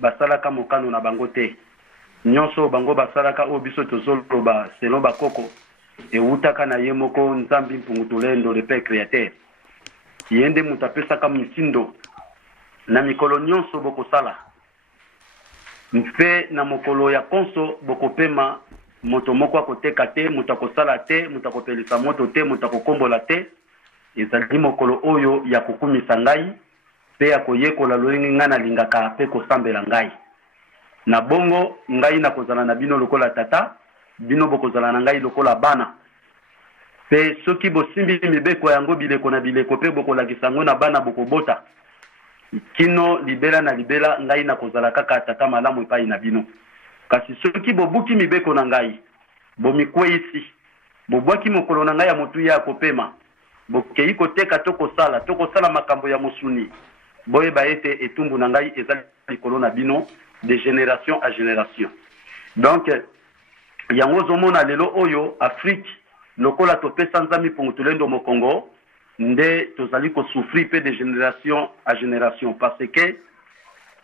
basalaka mokano na bango te. Nyonso bango basalaka o biso tozoloba selon bakoko eutaka na ye moko Nzambi Mpungutulendo le Père Créateur. Yende mutapesaka misindo na mikolo nyonso bokosala. Mpe na mokolo ya konso bokopema moto moko akoteka te, mutakosala te, mutakopelisa moto te, mutakokombola te. Ezali mokolo oyo ya kokumisa ngai pe ya koyekola loyengi nga na lingaka pe kosambela ngai. Na bongo ngai na kozala na bino lokola tata, bino bokozala na ngai lokola bana. Pe soki bosimbi mibeko yango bileko na bileko pe bokolakisa ngo na bana bokobota. Kino libela na libela ngai na kozala kaka tata malamu epai na bino. Kasi soki bobuki mibeko na ngai, bomikweisi, bobwaki mokolo na ngai ya motu ya kopema, bokei koteka tokosala makambo ya mosuni, boyeba ete etumbu na ngai ezali likolo na bino de génération à génération. Donc yango zomona lelo oyo Afrique lokola topesa Nzambi Mpungutulendo mokongo nde tozali ko souffrir pe de génération à génération parce que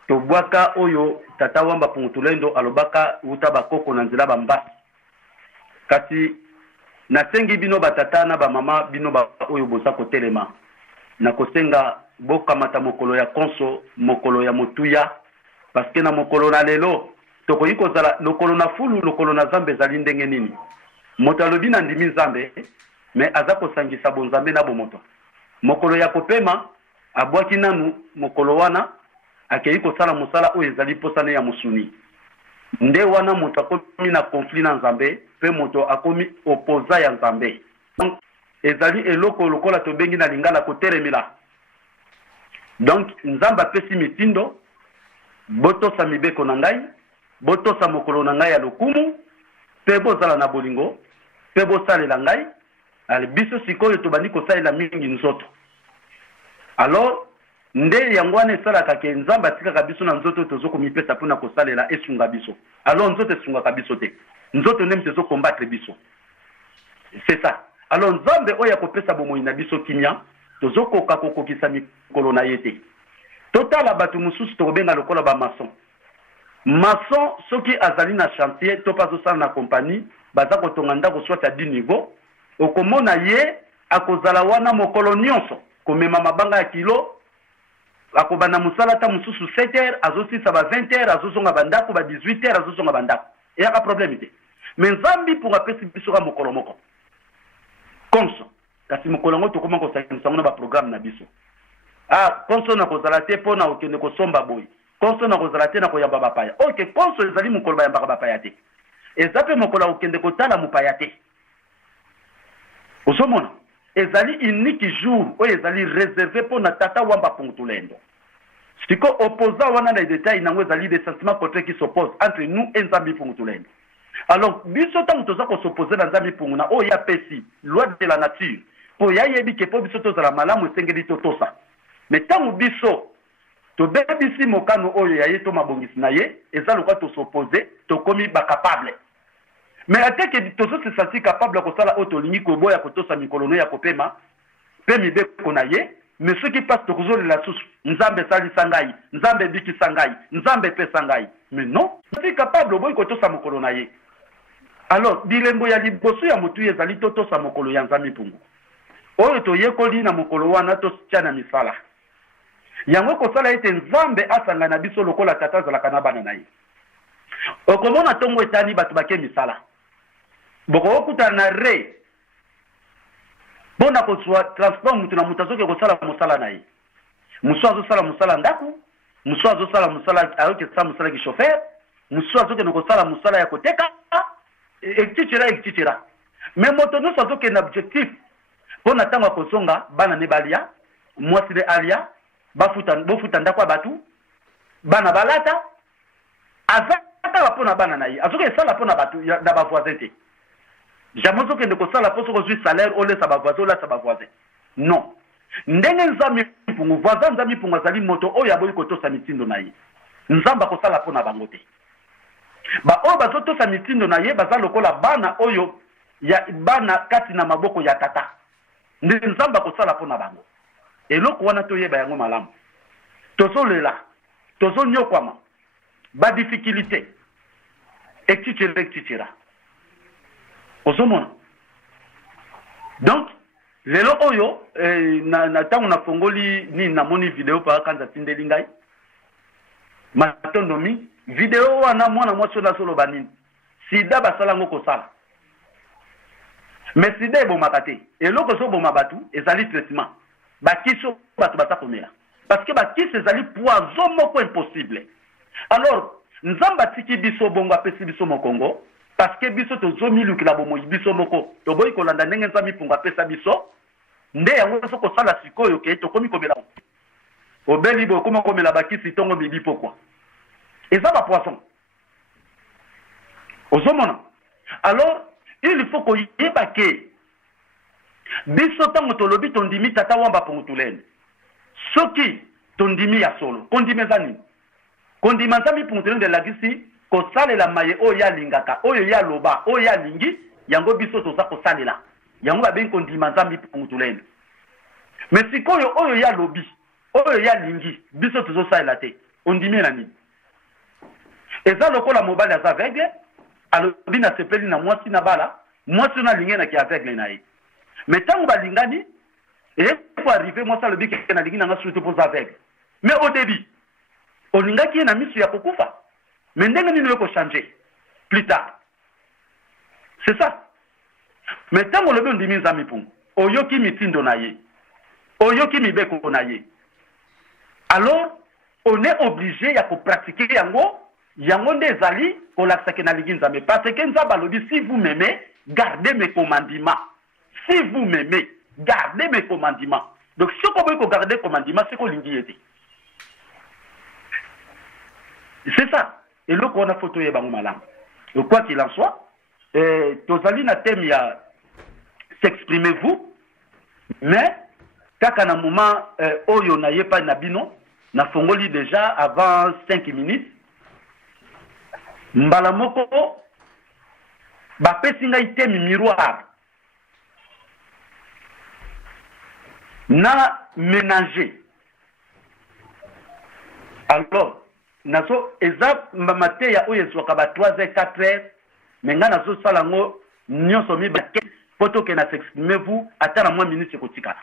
tobwaka oyo tata wamba Mpungutulendo alobaka uta bakoko na nzela bambasi. Kasi nasengi bino batata na bamama bino ba oyo boza kotelema na kosenga bokamata mokolo ya konso mokolo ya motuya parce que na mokolo na lelo tokoyi kozala lokolo na fulu lokolo na Nzambe zali ndenge nini. Moto alobi na ndimi Nzambe mais aza kosangisa bonzambe na bomoto. Mokolo ya kopema abwaki nanu mokolo wana akei kosala mosala oyo ezali posane ya musuni. Nde wana moto akomi na conflit na Nzambe pe moto akomi opposa ya Nzambe. Donc ezali eloko lokola tobengi na lingala kotelemela. Donc Nzambe apesi mitindo botosa mibeko na ngai, botosa mokolo na ngai ya lokumu, pe bozala na bolingo, pe bosalela ngai, ale biso sikoyo tobandi kosalela mingi nzoto. Alors nde yango wana esalaka ke Nzambe atikaka biso na nzoto tozokomipesa mpona kosalela esunga biso. Alors nzoto esungaka biso te. Nzoto nde mtezo combattre biso. C'est ça. Alors Nzambe oyo akopesa bomoi na biso kimia, tozokoka kokokisa mikolo na ye te. Totala batu mususu tobenga lokola ba maçon. Maçon soki azali na chantier to pas osala na compagnie, baza kotonga ndako soit à 10 niveaux, okomona ye akozala wana mokolo nyonso, komema mabanga ya kilo, akobana musala ta mususu 7h, azosisa ba 20h, azosonga bandako ba 18h, azosonga bandako. Et aka problème te. Mais Nzambi pour apesi biso ka mokolo moko. Konso, kasi mokolo ngo tokoma ko sakisa ngona ba programme na biso. Ah, konso na kozala te pona okende kosomba boy. Konso na kozala te na koyamba bapaya. OK, konso ezali mokolo ba yamba bapaya te. Ezape mokolo okende kotala mupaya te. Osomona, ezali unique jour o ezali réservé pona tata wamba Mpungutulendo. Siko opposa wana na détail nango ezali des sentiments contraires qui s'opposent entre nous et Nzambi Mpungutulendo. Alors, biso tango toza ko s'opposer na Nzambi Mpunguna o ya pesi, loi de la nature. Po ya yebi ke po biso tozala malamu esengeli totosa. Mais tango biso to bebisi mokano oyo ya ye to mabongisi na ye eza lokwa to s'opposer to komi ba capable. Mais ateke tozo se sentir capable ko sala auto lingi ko boya ko tosa mikolono ya kopema pe mibeko na ye mais ce qui passe to kozole la susu Nzambe sali sangai Nzambe biki sangai Nzambe pe sangai mais non c'est capable boy ko tosa mokolo na ye. Alors bilembo ya liboso ya mutu ezali to tosa mokolo ya Nzambi Mpungu oyo to yekoli na mokolo wana to tshana misala. Yango kosala ete Nzambe asanga na biso lokola tata zalaka na bana na ye. Okomona tongo etani batu bake misala. Boko okuta na re. Bona kozwa transport mutu na mutazoke kosala musala na ye. Musu azosala musala ndaku, musu azosala musala ayoke sa musala ki chauffeur, musu azoke nokosala musala ya koteka, etc. Mais moto no azoke na objectif. Bona tango kosonga bana ne balia, mwasi de alia. Bofuta ndako ya batu bana balata azaka pona bana na ye azoke sala pona batu na ba voisin te jamais oke ndeko sala poso ko zui salaire ole sa ba voisin la sa ba voisin non ndenge Nzambi Mpungu voisin Nzambi Mpungu azali moto oyo aboyi kotosa mitindo na ye Nzamba ko sala pona bango te ba oyo bazotosa mitindo na ye baza lokola bana oyo ya bana kati na maboko ya tata ndenge Nzamba ko sala pona bango. Eloko wana toyeba yango malamu. Tozolela, tozonyokwama. ba difficulté etitira osomona donc lelo oyo na tango na fongoli ni na moni vidéo pa kanza tindeli ngai matondomi vidéo wana mwana mwasi na solo banini sida basala ngo kosala mais sida ebomaka te eloko so boma batu ezali traitement bakiso batu bata komela parce que bakisi ezali poison moko impossible. Alors nzamba tiki biso bongo apesi biso mokongo parce que biso tozomilukila bomo biso moko toboyi kolanda ndenge nzambi punga pesa biso nde yango so kosala sikoyo ke tokomi komela obeli bo koma komela bakisi tongo bibi pourquoi eza ba poisson ozomona. Alors il faut que yeba ke biso tango tolobi tondimi tata wamba pongutulene soki tondimi ya solo kondime zani kondima nzambi pongutulene de lagisi kosalela maye oyo ya lingaka oyo ya loba oyo ya lingi yango biso toza kosalela yango babengi kondima nzambi pongutulene. Mais sikoyo oyo ya lobi oyo ya lingi biso tozosalela te ondimi na nini eza lokola mobali aza aveugle alobi na sepeli na mwasi na bala mwasi na lingi na ki aveugle na ye mais tango balingani et pour arriver mwasi alobi ke na lingi na nga surtout pour aveugle mais au début olingaki ye na misu ya kokufa mais ndenge nini yo ko changer plus tard c'est ça. Mais tango lobi ondimi nzambi pungu oyoki mitindo na ye oyoki mibeko na ye alors on est obligé ya ko pratiquer yango nde ezali kolakisaki na lingi nzambe parce que nzambe alobi si vous m'aimez gardez mes commandements. Si vous m'aimez gardez mes commandements. Donc si vous pouvez garder mes commandements c'est qu'on lingi yete c'est ça. Et là on a photo ya bango malam. Donc quoi qu'il en soit tozali na thème ya s'exprimez-vous mais kaka na moment oyo na yepa na bino na fongoli déjà avant 5 minutes mbala moko bapesi ngai thème miroir na ménager. Alors nazo eza mbamate ya oyo ezwaka ba 3h 4h mais nga nazo sala ngo nyonso mi ba poto ke na s'exprimez-vous ata na moins minutes ekotikala.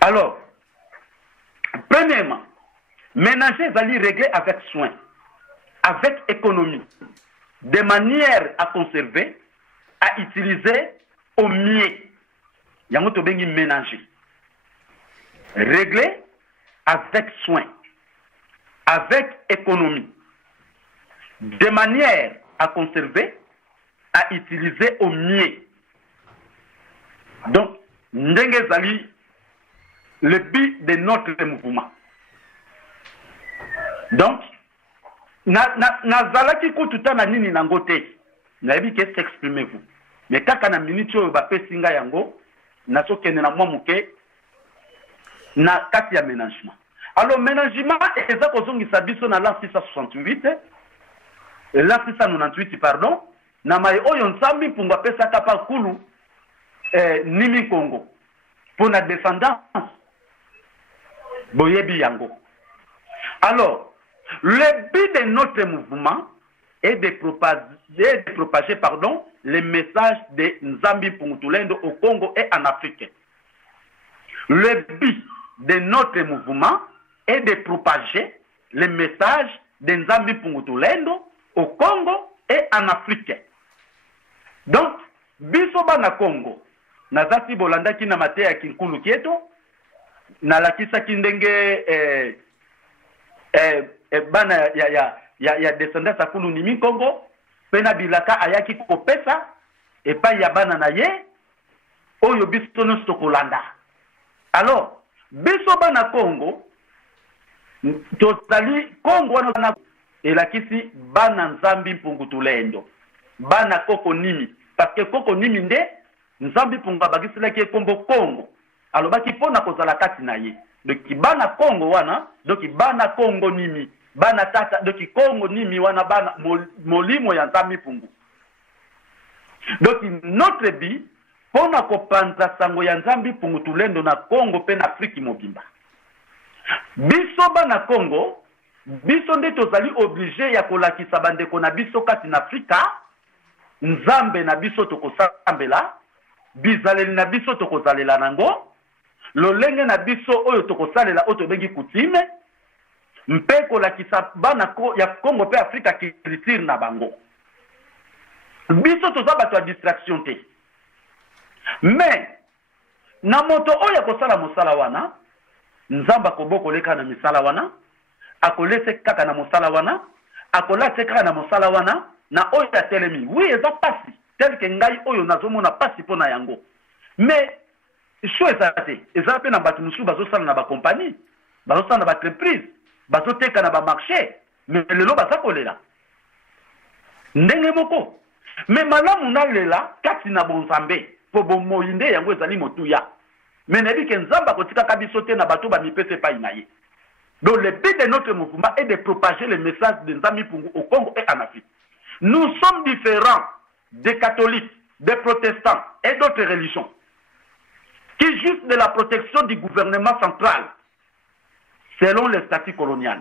Alors premièrement ménager ezali régler avec soin avec économie de manière à conserver à utiliser au mieux yango to bengi ménager régler avec soin avec économie de manière à conserver à utiliser au mieux. Donc ndenge zali le but de notre mouvement. Donc nazalaki kututa na nini nango te nayebi ke s'exprimez-vous mais kaka na minute oyo bapesi ngai yango nazokende na mwa moke na kati ya ménagement. Alors ménagement eza kozongisa biso na l'an 668 l'an 698 pardon na mai oyo nzambi mpungu apesaka pa kulu nimi Congo pour la descendance boyebi yango. Alors le but de notre mouvement est de propager les messages de Nzambi Pungutulendo au Congo et en Afrique. Le but de notre mouvement est de propager les messages de Nzambi Pungutulendo au Congo et en Afrique. Donc, bisoba na Congo, nazati bolanda kina matea kinkulu kieto, na lakisa kindenge bana ya descendance akulu nimi Congo pena bilaka ayaki kopesa epa ya bana na ye oyo biso no stokolanda. Alors biso bana Congo tozali Congo wana elakisi bana Nzambi Pungutulendo bana koko nimi parce que koko nimi nde Nzambi Punga bagisilaki kombo Congo alobaki pona kozala kati na ye. Donc bana Congo wana donc bana Congo nimi bana tata donc Congo nimi wana bana molimo ya Nzambi Pungu. Donc notre but pona kopanza sango ya Nzambi Pungutulendo na Congo pe na Afrique mobimba. Biso bana Congo biso nde tozali obligé ya kolakisa bandeko na biso kati na Afrika nzambe na biso tokosambela bizaleli na biso tokozalela nango lolenge na biso oyo tokosalela oyo tobengi kutime mpe kolakisa bana ya Congo pe Afrika culture na bango biso toza bato ya distraction te mais na moto oyo akosala mosala wana nzamba koboko leka na misala wana akolese kaka na mosala wana akolase kaka na mosala wana na oyo ya telemi oui eza pasi tel que ngai oyo nazomona pasi pona yango mais cho eza te eza pe na bato musu bazosala na bakompagnie bazosala na baentreprise bazoteka na bamarché mais lelo baza kolela ndenge moko mais malamu nalela kati na bonzambe po bomoi nde yango ezali motuya mais nayebi ke nzamba kotikaka biso te na bato bamipesa epai na ye. Donc le but de notre mouvement est de propager le message de Nzambi Pungu au Congo et en Afrique. Nous sommes différents des catholiques, des protestants et d'autres religions qui jouissent de la protection du gouvernement central selon les statuts coloniaux.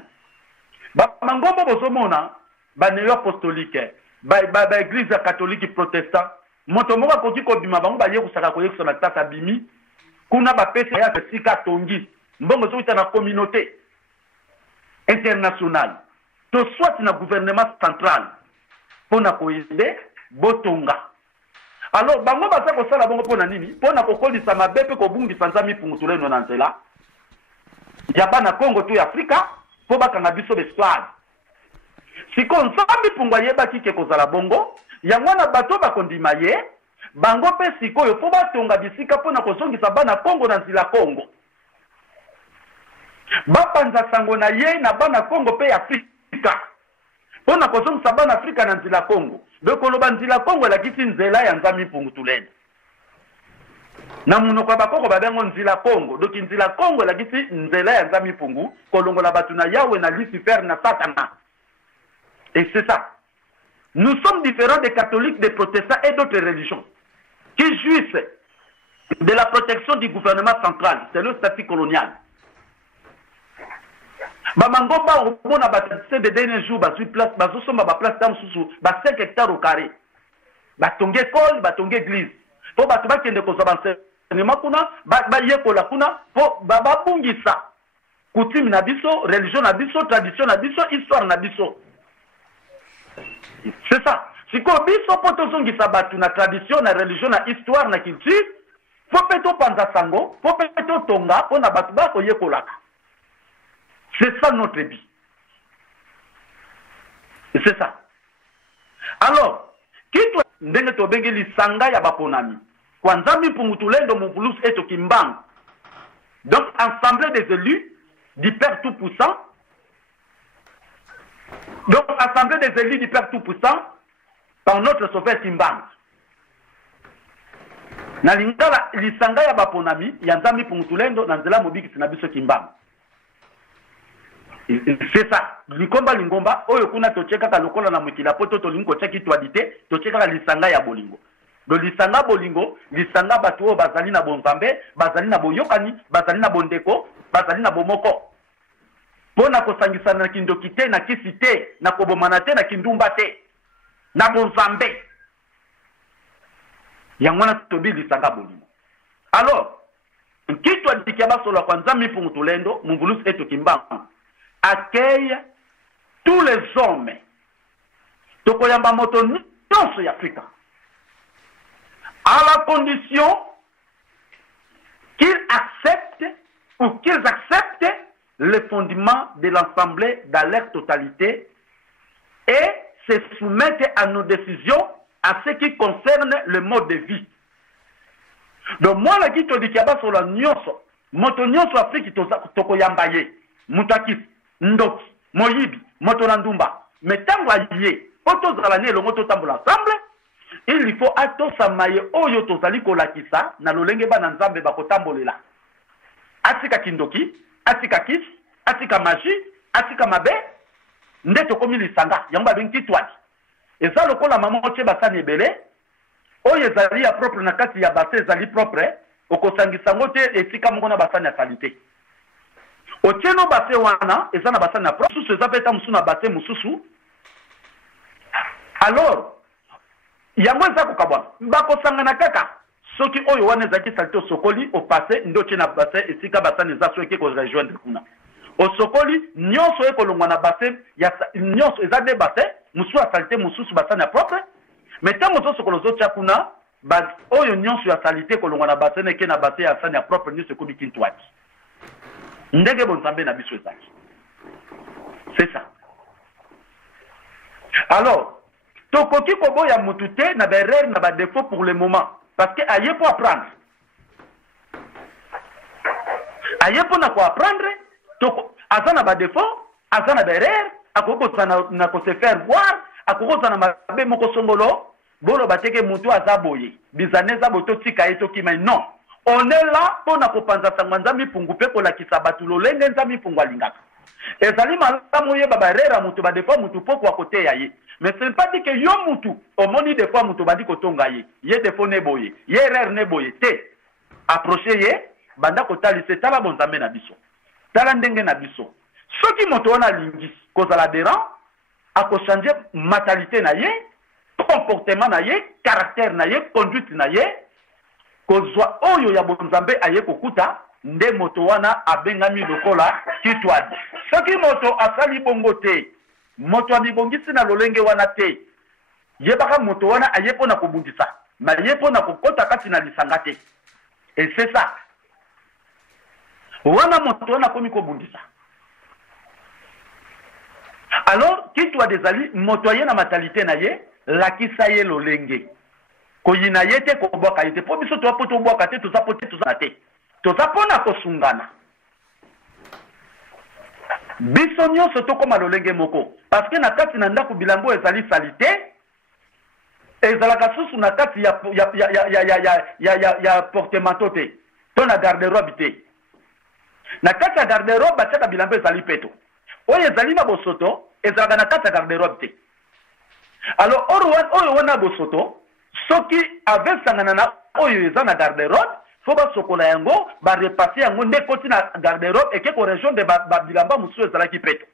Mangombo bozomona ba néo-apostolique, ba église catholique protestant, motomoka koki ko bima bango ba yekusaka ko yekusana tata bimi, kuna ba pesa ya sika tongi, mbongo so na communauté international to soit na gouvernement central pona koyende botonga alors bango baza kosala bongo pona nini pona kokolisa mabepe kobungisa Nzambi Pungu tuleno na nzela ya bana Congo to ya Afrika po bakanga biso beswad siko Nzambi Pungu ayeba kike kozala bongo yango na bato bakondima ye bango pe siko yo po batonga bisika pona kozongisa bana Congo na nzela Congo bapanza sango na ye na bana Congo pe Afrika pona kozongisa bana Afrika na nzela Congo bekoloba nzela Congo la kiti nzela ya Nzambi Pungu tulenda na munoko ba Congo babengo nzela Congo donc nzela Congo la kiti nzela ya Nzambi Pungu kolongola batu na Yahweh na Lucifer na Satana et c'est ça. Nous sommes différents des catholiques, des protestants et d'autres religions qui jouissent de la protection du gouvernement central, c'est le statut colonial. Bamangomba on a bâti des derniers jours sur place bazosomba ba place tam susu ba 5 hectares au carré batonge école batonge église po batu bakende kozaba enseignement kuna ba yekola kuna po babungisa coutume na biso religion na biso tradition na biso histoire na biso c'est ça siko biso po tozongisa batu na tradition na religion na histoire na culture fo peto panza sango fo peto tonga po na batu ba ko yekolaka. C'est ça notre but. C'est ça. Alors, qui toi ndenge to bengi lisanga ya baponami. Kwa Nzambi Pungu tulendo muvulus eto kimbang. Donc assemblée des élus du Père Tout-Puissant. Donc assemblée des élus du Père Tout-Puissant par notre sauveur Kimbang. Na lingala lisanga ya baponami ya Nzambi Pungu tulendo na nzela mobiki sinabiso Kimbang. C'est ça. Likomba lingomba oyo kuna tocheka ka lokola na mukila poto to lingo cheki twalite tocheka ka lisanga ya bolingo. Do lisanga bolingo, lisanga batu o bazali na bonzambe, bazali na boyokani, bazali na bondeko, bazali na bomoko. Pona kosangisa na kindokite na kisite, na kobomana te na kindumba te. Na bonzambe. Yangwana tobi lisanga bolingo. Alors, kitwa dikiaba solo kwa Nzambi Pungu tulendo, muvulus eto kimbanga. Accueille tous les hommes. Tokoyamba moto nyonso ya Afrika. À la condition qu'ils acceptent ou qu'ils acceptent le fondement de l'Assemblée dans leur totalité et se soumettent à nos décisions à ce qui concerne le mode de vie. Donc moi la kito dikiaba sur la nyonso, moto nyonso Afrika tokoyamba ye, mutakis Ndoki, Moyibi, Motorandumba. Mais tant que poto zalane longo to tambola ensemble, il faut ato samaye oyo to zali kolakisa na lolenge ba na Nzambe ba kotambolela. Atika kindoki, atika kis, atika magie, atika mabe, nde to komi lisanga, yango ba benki twati. Eza lokola mama oche basani ebele, oyo zali ya propre na kati ya base zali propre, okosangisa ngote esika moko na basani ya salite. otieno base wana eza na basani na propre mususu eza peta mususu na base mususu alors yango eza kokabwana bakosangana kaka soki oyo wana ezalaki salite osokoli opase nde otie na base esika basani eza so eke korejoindre kuna osokoli nyonso ekolongwa na base nyonso eza de base mususu asalite mususu basani ya propre mais ntango ozosokola ozotia kuna oyo nyonso ya salite ekolongwa na base neke na base ya sani ya propre nyonso ekomi kintu waki ndenge bonzambe na biso ezali c'est ça alors tokoki koboya mutu te na baerreur na badefo pour le moment parce que aye po apprendre aye po na koapprendre aza na badefo aza na baerreur akokosa na kose faire voir akokosa na mabe moko songolo bolo bateke mutu aza boye bizane eza boye totika ye tokima non on est là pour na kopanza sangwa nzambi pungu pe kolakisa batu lolenge nzambi pungu alingaka ezali malamu yeba baerreur mutu badefo mutu poko akoteya ye mais ce n'est pas dit que yo mutu omoni des fois mutu bandi kotonga ye defo ne boye ye erreur ne boye te approcher ye banda kotalise tala bonzambe na biso tala ndenge na biso soki moto wana lingi kozala deran akochange mentalité na ye comportement na ye caractère na ye conduite na ye kozwa oyo ya bonzambe aye kokuta nde moto wana abengami lokola kitwadi soki moto asali bongo te moto amibongisi na lolenge wana te yebaka moto wana aye po na kobundisa ma ye po na kokota kati na lisanga te et c'est ça wana moto wana komi kobundisa alors kitwa desali moto aye na mentalité na ye lakisa ye lolenge koyina ye te kobwaka ye te po biso toa po tobwaka te toza po te toza na te toza mpona kosungana biso nyonso tokoma lolenge moko parce que na kati na ndako bilambo ezali sali te ezalaka susu na kati ya portemanteau te to na garde-robe te na kati ya garde-robe batiaka bilambo ezali peto oyo ezali na bosoto ezalaka na kati ya garde-robe te alors oyo wana bosoto soki avesangana na oyo eza na garde-robe fo basokola yango barepase yango nde koti na garde-robe eke korejoindre babilamba mosusu ezalaki peto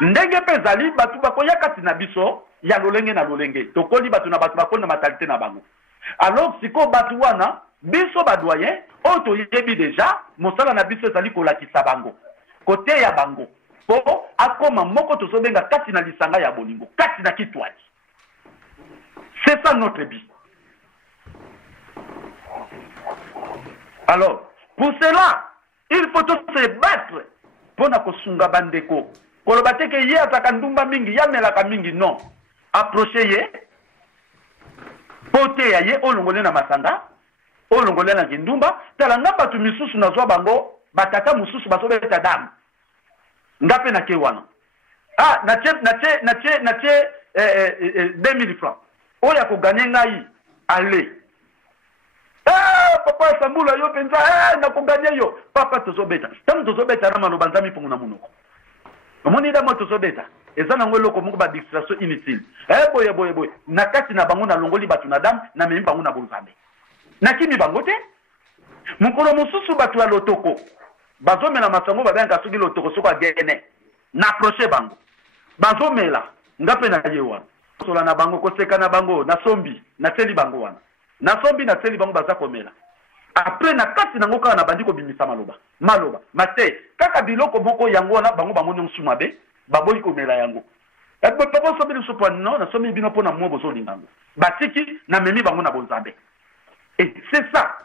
ndenge mpe ezali bato bakoya kati na biso ya lolenge na lolenge tokoli bato na bato bakoli na mentalité na bango alors sikoyo bato wana biso badoyen oyo toyebi deja mosala na biso ezali kolakisa bango koteya bango po akoma moko tozobenga kati na lisanga ya bolingo kati na kitwali c'est ça notre but. Alors, pour cela, il faut se battre pour na kosunga bandeko. Kolobate ke ye ataka ndumba mingi, ya melaka mingi, non. Approcher ye, pote ya ye, olongole na masanga, olongole na kindumba, talanga batu misusu na zwa bango, batata mususu basobe ta dame. Ngape na ke wana. Ah, na che 2000 francs. Oya ko gagner ngai, allez. Papa Sambula yo penza na ko gagner yo. Papa tozobeta. Tamu tozobeta na mano banzami pongo na munoko. Omoni da mo tozobeta. Eza na ngolo ko mungu ba distraction inutile. Boye. Na kati na bango na longoli batu na dam na memi bango na bonzambe. Na kimi bango te? Mukolo mususu batu ya lotoko. Bazomela masango babenga soki lotoko soko agene. Na approcher bango. Bazomela ngape na yewa. Sola na bango koseka na bango na sombi na teli bango wana na sombi na teli bango baza komela après na kati nango kaka na bandi ko bimisa maloba mate kaka biloko moko yango wana bango nyonso mabe baboyi komela yango ebo papa sombi le sopo non na sombi bino pona mo bozo lingango batiki na memi bango na bonzambe et c'est ça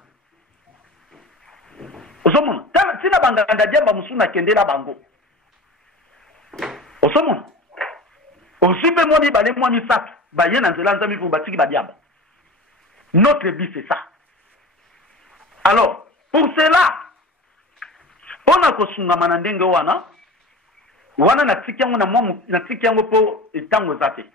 osomona tina banganda diamba musuna kendela bango osomona Osipe moni bale moni sap ba yena nzela nzami pour batiki ba diamba. Notre but c'est ça. Alors, pour cela, on a kosunga manandenge wana na tiki yango na tiki yango po etango zate.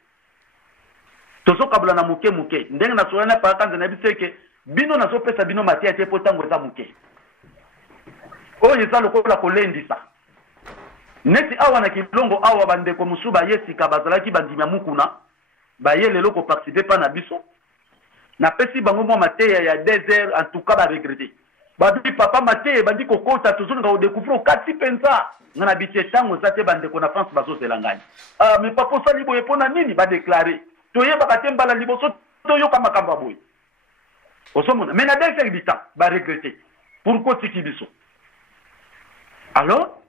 Tozo kabula na muke ndenge na soana pa kanza na biseke bino na so pesa bino matia te po tango za muke. O yeza lokola kolendisa. Neti awa na kilongo awa bandeko musuba yesi kabazalaki bandimya mukuna ba ye lelo ko participer pa na biso na pesi bango mo mateya ya 2 heures en tout cas ba regretter Babi papa maté bandi kokota toujours nga découvrir okati penza ngana bitie tango zate bande ko na France bazo zelangani. Ah mais papa ça libo epona nini ba déclarer. Toye ba katemba la liboso toyo kama kamba boy. Osomona mais na deuxième bitan ba regretter. Pourquoi tiki biso? Alors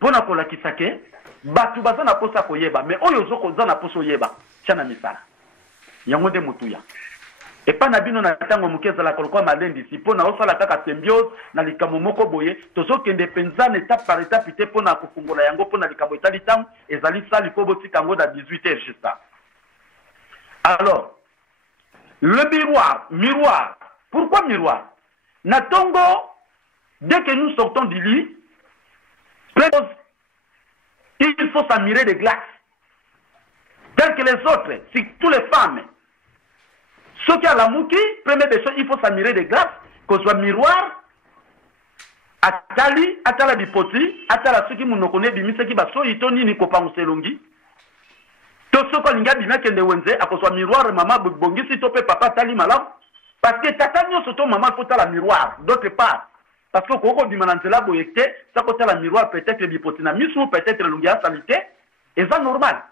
pona ko la kisake batu baza na posa koyeba mais oyo zoko za na poso yeba chana misala. Yango de mutuya. Et pas nabino na tango mukeza la kolko malendi si pona osala kaka symbiose na likamo moko boye tozo kende penza étape par étape ite pona kofungola yango pona likamo etali tango ezali sali po botika ngo da 18h juste ça. Alors le miroir. Pourquoi miroir? Na tongo dès que nous sortons du lit, il faut s'admirer de glace. Tel que les autres, si toutes les femmes ceux qui ont la mouki, première des choses, il faut s'admirer des glaces, qu'on soit miroir, atali, atala bipoti, atala ceux qui nous connaissent, bimi ceux qui baso, itoni ni kopa muselongi. Tout ce qu'on a bimé kende wenze, à qu'on soit miroir, maman bongi si topé papa tali malam, parce que tata nyo soto maman faut la miroir, d'autre part. Parce que quand on dit manantela boyekte, ça côté la miroir peut-être bipoti na misu, peut-être lungia salité, et ça normal.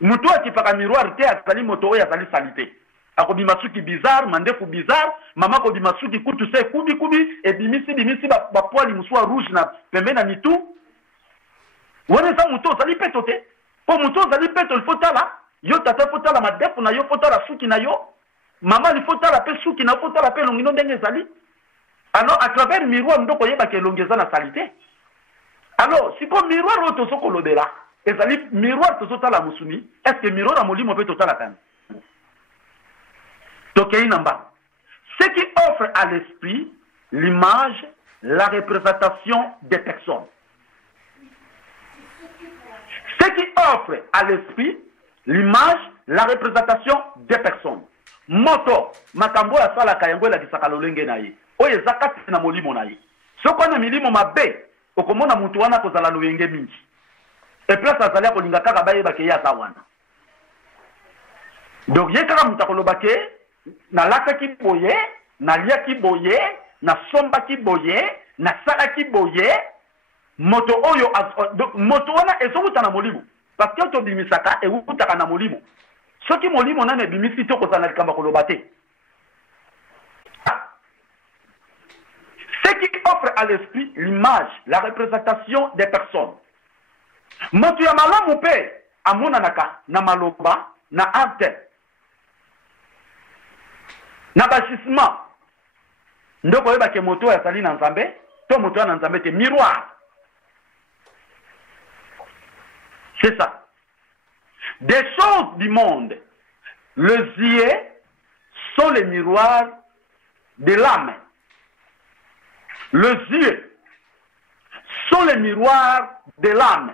Muto qui pas miroir te a sali moto ya sali salité. Akobi masuki bizarre, mandefu bizarre, mama kobi masuki kutu se kubi, et bimisi ba poili muswa rouge na pembe na mitu. Wane sa muto sali petote. Po muto sali peto il faut tala, yo tata faut tala madefu na yo faut tala suki na yo. Mama il faut tala pe suki na faut tala pe longino ndenge sali. Alors à travers le miroir ndoko yeba ke longeza na salité. Alors si ko miroir oto soko lobela, et sali miroir to tala musuni, est-ce que miroir amoli mo pe totala tani? Donc, ce qui offre à l'esprit l'image, la représentation des personnes. Ce qui offre à l'esprit l'image, la représentation des personnes. Moto, makambo ya sala kayango la kisaka lolenge na ye. Oye zakati na molimo na ye. Soko na milimo mabe, okomona mutu wana kozala loyenge mingi. Et place azali kolinga kaka baye bake ya zawana. Donc, ye kaka mutakoloba na laka ki boye, na lia ki boye, na somba ki boye, na sala ki boye, moto oyo, moto wana ezokuta na molimo. Parce que to bimisaka e ukutaka na molimo. Soki molimo nane bimisi to kozana likamba kolobate. Ce qui offre à l'esprit l'image, la représentation des personnes. Moto ya malamu pe amona naka na maloba, na arte. Na bachisement ndoko yeba ke moto ya sali na nzambe to moto ya nzambe te miroir. C'est ça. Des choses du monde, les yeux sont les miroirs de l'âme. Les yeux sont les miroirs de l'âme.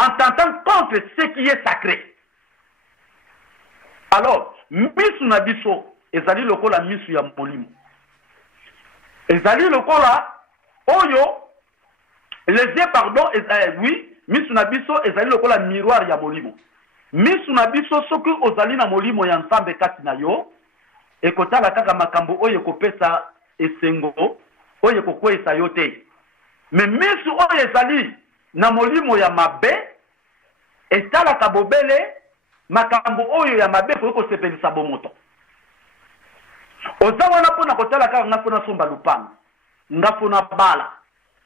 En tentant contre ce qui est sacré. Alors, misu na biso ezali lokola misu ya molimo. Ezali lokola oyo les yeux pardon oui, misu na biso ezali lokola miroir ya molimo. Misu na biso soki ozali na molimo ya nzambe kati na yo ekotala kaka makambo oyo kopesa esengo oyo kokwesa yo te. Mais misu oyo ezali na molimo ya mabe etala kabobele makambo oyo ya mabe ko sepelisa bomoto. Ozawa na pona kotala kaka ngafuna somba lupanga, ngafuna bala,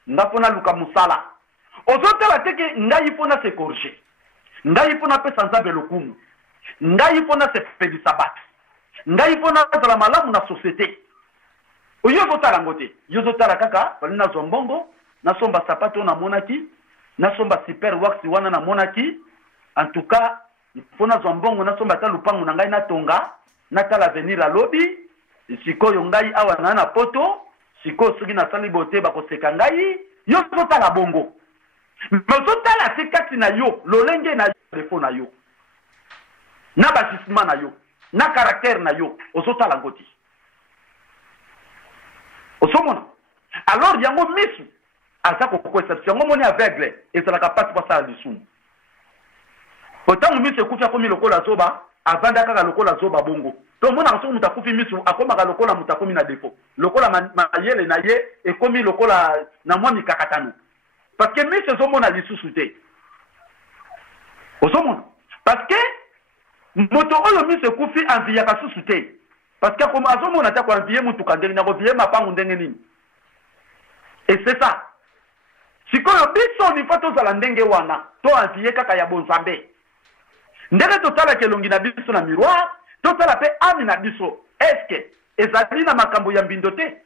ngafuna luka musala. Ozotala teke ngai pona se corriger. Ngai pona pesa nzambe lokumu. Ngai pona se pelisa bat. Ngai pona zala malamu na société. Oyo zotala ngote, yo zotala kaka bali na zombongo, na somba sapato na monaki, na somba super wax wana na monaki. En tout cas, pona zombongo na somba ta lupangu na ngai na tonga, na tala venir a lobby, sikoyo ngai awa na poto, sikoyo soki na sali bote bakoseka ngai, yo zotala bongo. Mozotala te kati na yo, lolenge na yo, defo na yo. Na bajisma na yo, na caractère na yo, ozotala ngoti. Osomona. Alors yango misu, aza kokwesa, yango moni aveugle, ezalaka pati kwa sala lisumu. Autant misu ekufa komi lokola zoba, avanda kaka lokola zoba bongo. to mona so mutakufi misu akoma ka lokola mutakomi na défaut lokola mayele na ye ekomi lokola na mwa mikakatano parce que misu zo mona lisusu te osomona parce que moto oyo misu kufi envie ka susu te parce que comme azomona ta ko envie mutuka ndenge na ko vie mapangu ndenge nini et c'est ça sikoyo biso ni foto za ndenge wana to envie kaka ya bonzambe ndenge totala kelongi na biso na miroir totala pe ami na biso est-ce que ezali na makambo ya mbindo te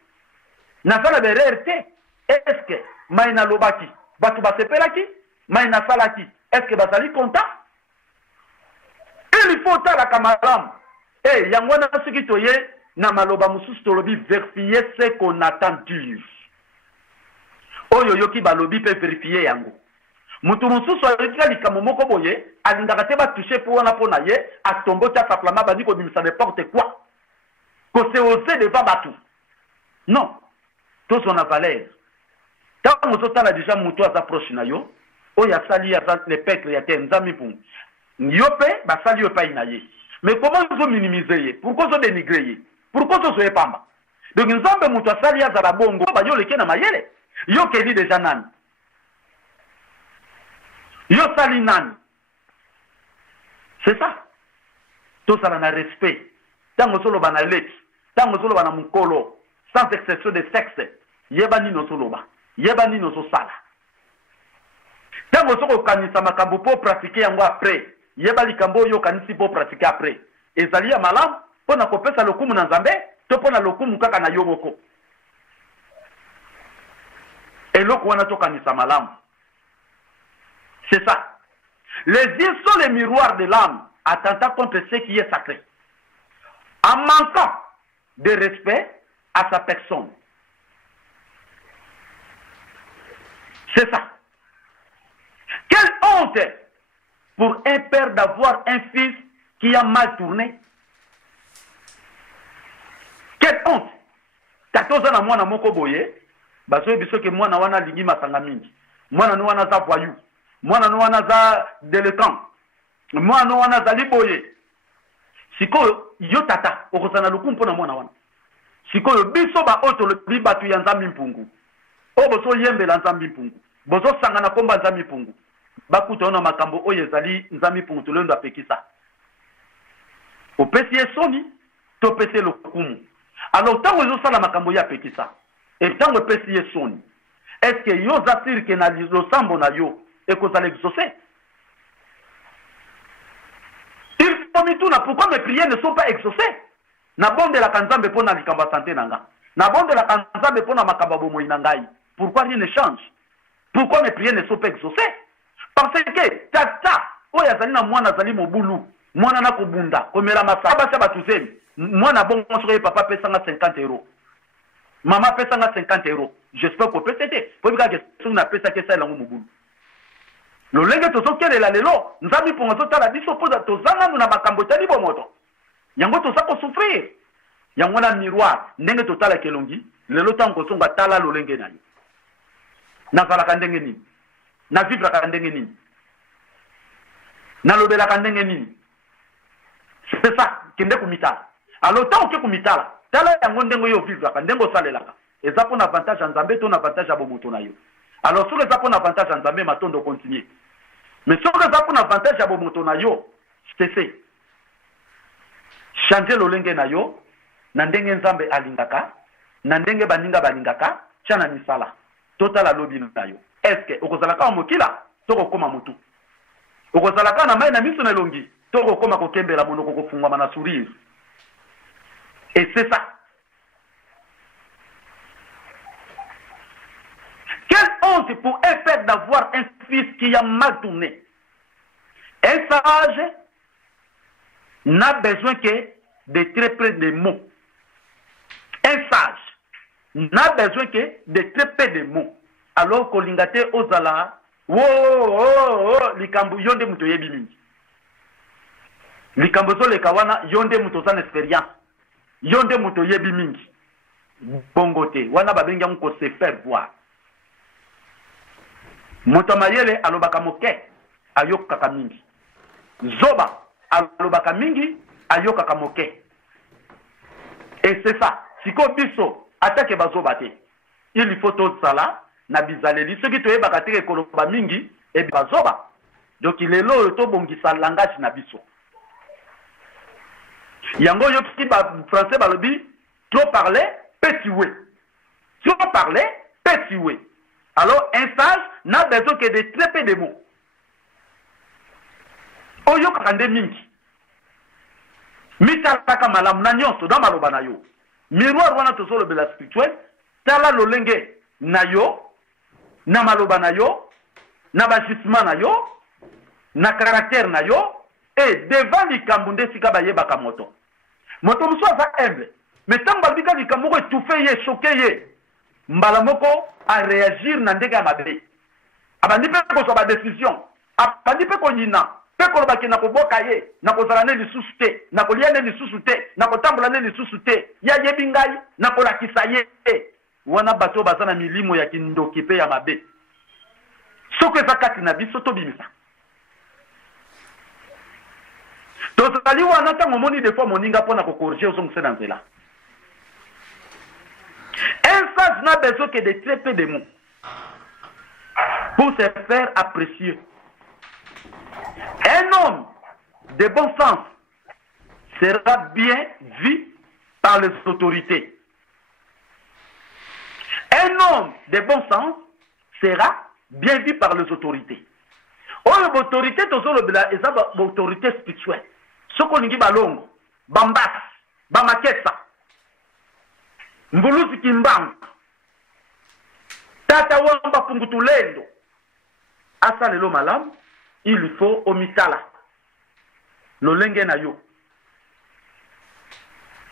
nazala berere te est-ce que mai na lobaki batu basepelaki mai na salaki est-ce que bazali content il faut tala kamaram yango na soki toye na maloba mususu tolobi vérifier ce qu'on attend dire oyo yoki balobi pe vérifier yango mutu mususu ayokika likambo moko boye alingaka te batouche po wana po na ye atombo tia saplama bandi kobimisa n'importe quoi kose ose devant batu non tozona valeur ntango ozotala déjà mutu aza proche na yo oyo asali aza le peuple ya te nzambi mpungu yo mpe basali yo epai na ye mais comment ozominimize ye pourquoi ozodénigre ye pourquoi ozozoyepamba donc nzambe mutu asali azala bongo bayoleke na mayele yo keli déjà nani yo sali nani c'est ça tout ça na respect tango soloba na leki tango soloba na mukolo sans exception de sexe yeba nino soloba yeba nino sosala tango soko kanisa makambo po pratiquer yango après yeba likambo yo kanisi po pratiquer après ezali ya malamu pona kopesa lokumu na nzambe to pona lokumu kaka na yo moko eloko wana to kanisa malamu. C'est ça. Les yeux sont les miroirs de l'âme, attentant contre ce qui est sacré. En manquant de respect à sa personne. C'est ça. Quelle honte pour un père d'avoir un fils qui a mal tourné. Quelle honte. Tatoza na mwana moko boye, baso biso ke mwana wana lingi masanga mingi. Mwana no wana za voyou. Mwana no wana za délinquant. Mwana wana za liboye. Sikoyo yo tata okosana lukumpo na mwana wana. Sikoyo biso ba oto le batu ya nzambi mpungu. O boso yembela nzambi mpungu. Boso sanga na komba nzambi mpungu. Bakuta ona makambo oyo ezali nzambi mpungu tulendo apekisa. Opesi esoni to pese lokumu. Alors tango zo sala makambo ya pekisa. Et tango pesi esoni. Est-ce que yo zasir ke na losambo na yo ekozala exaucé? Il faut mituna pourquoi mes prières ne sont pas exaucées? Na bonde la kanzambe pona likamba santé nanga. Na bonde la kanzambe pona makamba bomo inangai. Pourquoi rien ne change? Pourquoi mes prières ne sont pas exaucées? Parce que tata oya zali na mwana zali mobulu. Mwana na kobunda komela masaba sa batuzeli. Mwana bon soki papa pesanga 50 euros. Maman pesanga 50 euros. J'espère qu'on peut t'aider. Pour que question na pesa ke ça la mobulu. Lo lenge to sokelela lelo nzambi ponga to tala biso poza to zanga na makambo tali bomoto. Yango to sako souffrir. Yango na miroir ndenge to tala kelongi lelo tango songa tala lo lenge nani. Na kala kandenge nini? Na vivre kandenge nini? Na lobela kandenge nini? C'est ça kende kumitala. Alors tant que kumitala tala yango ndengo yo vivre kandengo salelaka. Eza pona avantage nzambe to na avantage abomoto na yo. Alors sur les apôtres avantage nzambe matondo continuer. Mais sur les apôtres avantage abomoto na yo, c'est changer lolenge na yo, na ndenge nzambe alingaka, na ndenge baninga balingaka, chana misala. Total lobi na yo. Est-ce que okozalaka omokila toko koma mutu? Okozalaka na mai na miso na longi, toko koma kokembela monoko kofungwa na sourire. Et c'est ça. Quelle honte pour un père d'avoir un fils qui a mal tourné. Un sage n'a besoin que de très peu de mots. Un sage n'a besoin que de très peu de mots. Alors qu'on l'ingate aux ala, likambo yonde muto yebi mingi. Likambo zo le kawana yonde muto san expérience. Yonde muto yebi mingi. Bongote, wana babenga mko se faire voir. Moto mayele alobaka moke ayokaka mingi. Zoba alobaka mingi ayokaka moke. Et c'est ça. Si ko biso attaque bazo bate. Il faut tout ça là na bizaleli ce qui toye bakateke koloba mingi et bazoba. Donc il est là to bongisa langage na biso. Yango yo ki ba français balobi trop parler petit ouais. Trop parler petit ouais. Alors un sage n'a besoin que de très peu de mots. Oyo kakande mingi. Mita taka malam na nyonso dans maloba na yo. Miroir wana to solo bela spirituel, tala lolenge na yo, na maloba na yo, na bajisma na yo, na caractère na yo, et devant likambo nde sika bayebaka moto. Moto muso aza humble. Mais tant balbika likambo étouffé ye, choqué ye, mbala moko a réagir na ndenge ya mabe. Abandi pe ko so ba décision, abandi pe ko nyina. Peko lobaki na koboka ye, na kozala ne lisusu te, na kolia ne lisusu te, na kotambola ne lisusu te, ya yebi ngai, na kolakisa ye. Wana bato bazana milimo ya kindoki pe ya mabe. Soko eza kati na biso tobimisa. Tozali wana ntango omoni des fois moninga mpona kokorige ozongisa na nzela. Un sage n'a besoin que de très peu de mots pour se faire apprécier. Un homme de bon sens sera bien vu par les autorités. Un homme de bon sens sera bien vu par les autorités. L'autorité, c'est l'autorité spirituelle. Ce qu'on dit, balongo, bambas, bamakesa, mbulusi kimbang, tata wamba pungutulendo, asa lelo malam. Il faut omitala. Lolenge na yo.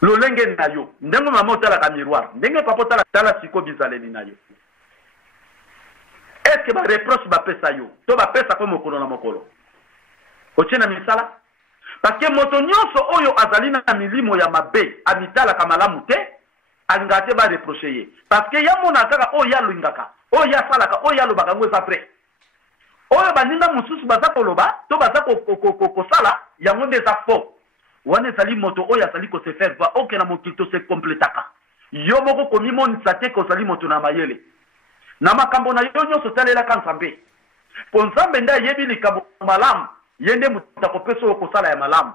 Lolenge na yo. Ndengo mama otala ka miroir. Ndenge papa otala tala siko bizaleli na yo. Est-ce que ba reproche ba pesa yo? To ba pesa ko mokolo na mokolo. Ochena misala? Parce que moto nyonso oyo azali na milimo ya mabe, amitala ka malamu te, angate ba reprocher ye. Parce que ya mona kaka o ya lingaka, o ya salaka, o ya lobaka ngwe après. Oyo baninga mususu baza koloba to baza kosala yango nde eza faux. Wana ezali moto oyo azali ko se faire voir oke na mokili to se complétaka. Yo moko komimonisa te kozali moto na mayele. Na makambo na yo nyonso talelaka Nzambe. Po Nzambe nde ayebi likambo malamu ye nde moto akopesa oyo kosala ya malamu.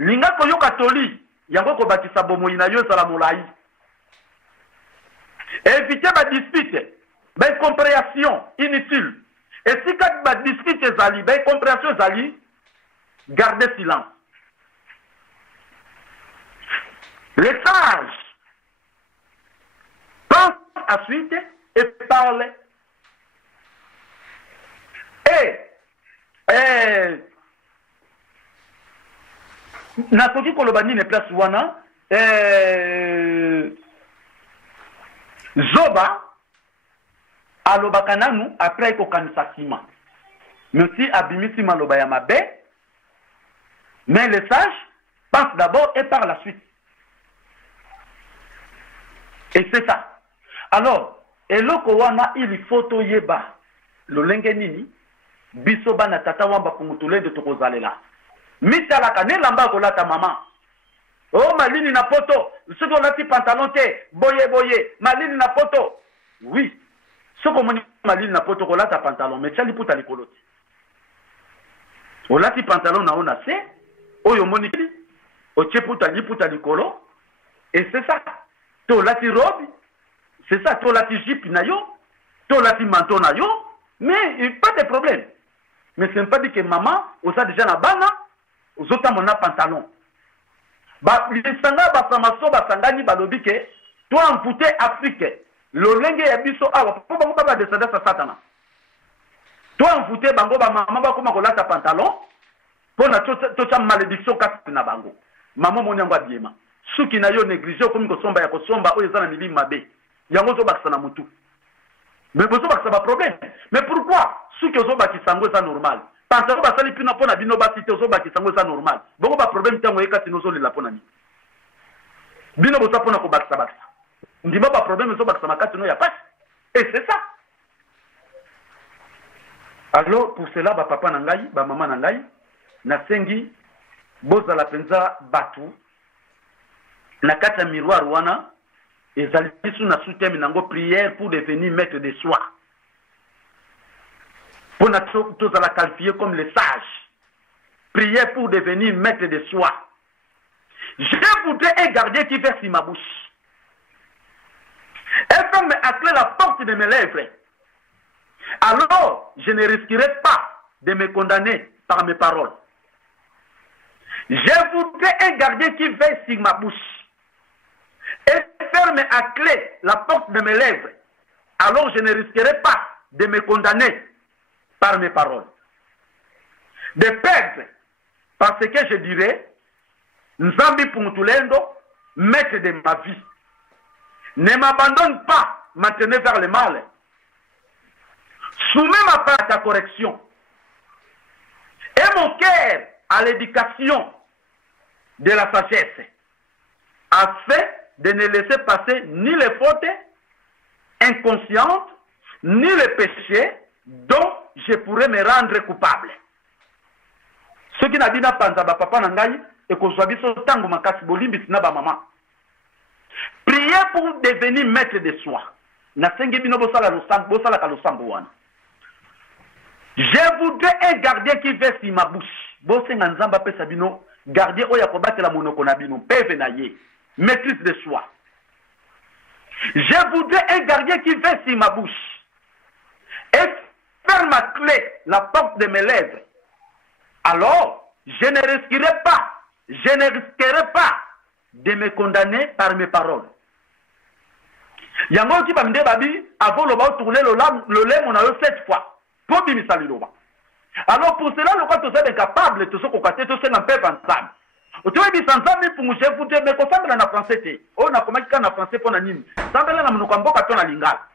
Linga koyoka toli yango kobakisa bomoi na yo ezala molai. Éviter ba dispute, ba incompréhension inutile. Et si quand tu discutes tes alliés, ben compréhension tes alliés, gardez silence. Les sages pensent ensuite et parlent. Nasoki kolobani ne place wana Zoba alobaka nanu après kokanisa sima. Mais si abimisi maloba ya mabe, mais les sages pensent d'abord et par la suite. Et c'est ça. Alors, eloko wana il faut to yeba lolenge nini biso bana tata wamba kumutule de tokozalela. Mitalaka ne lamba kolata mama. Oh malini na poto, soki olati pantalon te, boye boye, malini na poto. Oui. Soko moni malini na poto kolata pantalon, mais tchali puta likolo te. Olati pantalon na ona se, oyo moni oche puta likolo, et c'est ça. To lati robe, c'est ça, to lati jupe na yo, to lati manteau na yo, mais pas de problème. Mais c'est pas dit que maman, osa déjà na bana, ozota mona pantalon. Ba lisanga ba samaso ba sangani ba lobi ke toi amputé Afrique. Lolenge ya biso awa po bango ba descendance sa satana. Toi amputé bango ba mama ba koma kolata pantalon pona to malédiction kati na bango. Maman moni yango abiema. Suki na yo négligé komi ko somba ya ko somba oyo ezana milimi mabe. Yango zo bakisa na mutu. Mais bozo bakisa ba problème. Mais pourquoi suki ozo bakisa ngo ça normal? Pantalon ba sali pina pona bino ba cité ozo bakisa ngo ça normal. Bongo ba problème tango ekati nozo lela pona ni. Bino boza pona ko bakisa bakisa. Ndima ba problème ozo bakisa makati no ya passe. Et c'est ça. Alors pour cela ba papa na ngai, ba mama na ngai, na sengi boza la penza batu na kati ya miroir wana ezali biso na sous-thème nango prière pour devenir maître de soi. Pour nous la qualifier comme les sages. Prière pour devenir maître de soi. Je voudrais un gardien qui verse ma bouche. Elle peut me atteler la porte de mes lèvres. Alors, je ne risquerai pas de me condamner par mes paroles. Je voudrais un gardien qui veille sur ma bouche et ferme à clé la porte de mes lèvres. Alors, je ne risquerai pas de me condamner par mes paroles. De perdre, parce que je dirais, Nzambi Puntulendo, maître de ma vie. Ne m'abandonne pas, maintenant vers le mal. Soumets ma part à ta correction. Et mon cœur à l'éducation de la sagesse, afin de ne laisser passer ni les fautes inconscientes, ni les péchés dont je pourrais me rendre coupable. Ce qui n'a dit na panza ba papa nangai et qu'on soit biso tango makasi bolimbi sina ba maman. Priez pour devenir maître de soi. Na sengi bino bosala kalosambo wana. Je voudrais un gardien qui verse sur ma bouche. Bosenga nzamba pesa bino gardien oya kobate la monoko na bino peve na ye. Maîtrise de soi. Je voudrais un gardien qui verse sur ma bouche et ferme à clé la porte de mes lèvres. Alors, je ne risquerai pas de me condamner par mes paroles. Yango qui pamde babi avant le bas tourner le lait on a eu 7 fois. Pour bien saluer. Alors pour cela le quoi tu es incapable de se cocater tout ça n'en peut pas ensemble. Tu es dit sans ça mais pour je vous dire mais qu'on s'appelle en français. On a comment qu'on a français pour n'anime. Ça veut dire na mnukambo ka tona lingala.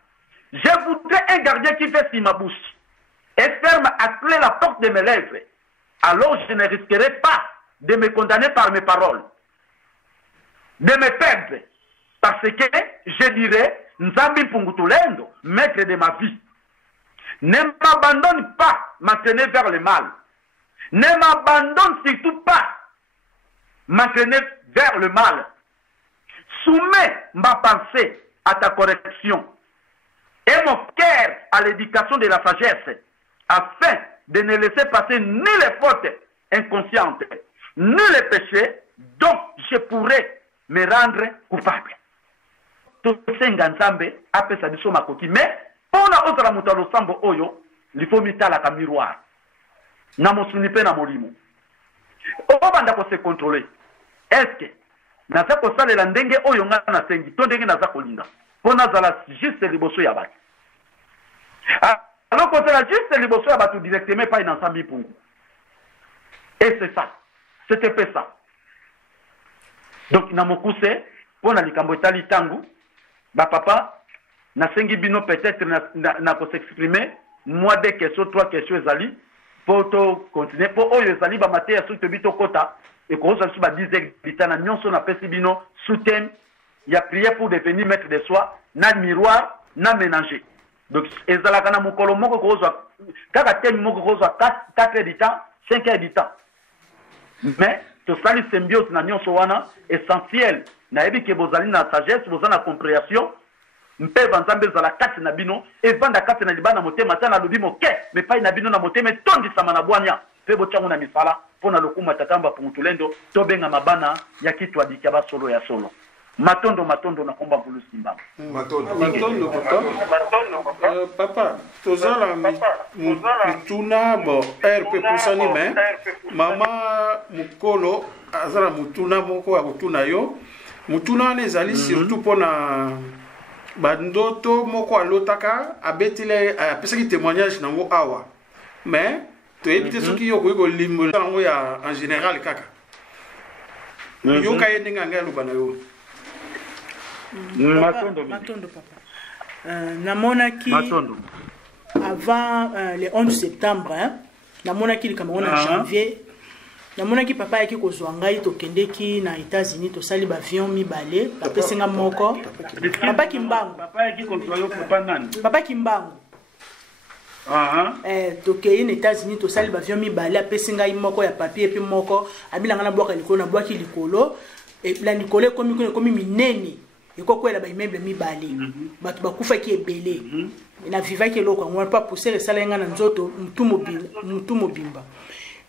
Je voudrais un gardien qui fait sur ma bouche et ferme à clé la porte de mes lèvres. Alors je ne risquerai pas de me condamner par mes paroles, de me perdre, parce que je dirais, Nzambi Pungutulendo, maître de ma vie. Ne m'abandonne pas maintenant vers le mal. Ne m'abandonne surtout pas maintenant vers le mal. Soumets ma pensée à ta correction et mon cœur à l'éducation de la sagesse, afin de ne laisser passer ni les fautes inconscientes, ni les péchés dont je pourrais me rendre coupable. Tout ce nganzambe apesa biso makoti, mais pour na ozala mutalo sambo oyo, il faut mitala ka miroir. Na mosunipe na molimo. Obanda ko se contrôler. Est-ce que naza ko salela ndenge oyo nga na sengi to ndenge naza kolinga. Pour nazala juste liboso ya baki. Alors qu'on a juste liboso ya batu directement pas dans Sambi Pungu. Et c'est ça. C'était pas ça. Donc na mokuse pour na likambo etali tangu ba papa na sengi bino peut-être na ko s'exprimer moi des questions 3 questions ezali pour to continuer pour oyo ezali ba maté ya soute bito kota et ko ça ba 10 bitana nyonso na pesi bino sous thème ya prière pour devenir maître de soi na miroir na ménager. Donc ezalaka na mukolo moko ko zo kaka thème moko ko zo 4 heures du temps 5 heures du temps. Mais to sali symbiose na nyonso wana essentiel na ebi ke bozali na sagesse bozana compréhension mpe vanzambe zala kati na bino e vanda kati na libana motema tana lobi moke me pai na bino na motema tondi sama na bwania pe bochangu na misala pona lokuma tatamba Puntulendo to benga mabana ya kitwa dikaba solo ya solo matondo na komba vulu simba matondo papa tozala mituna bo RP pusani me mama mukolo azala mutuna moko ya kutuna yo mutuna nezali surtout pona bandoto moko alotaka abetile apesaki témoignage nango awa mais to ebite soki yo ko limbo nango ya en général kaka yo kaye ndinga ngalo bana yo Matondo papa. Namonaki avant le 11 septembre, namonaki le Cameroun en janvier. Namonaki papa yaki kozwa ngai to kendeki na États-Unis to sali ba avion mibale, papa senga moko. Papa Kimbangu. Papa yaki kozwa yo papa nani? Papa Kimbangu. To kei na États-Unis to sali ba avion mibale, papa senga moko ya papier pe moko, abilanga na bwaka likolo na bwaki likolo. et la Nicolas comme minene et quoi la ba immeuble mibale bato bakufa ki ebele na viva ki loko on pas pousser le salenga na nzoto mutu mobimba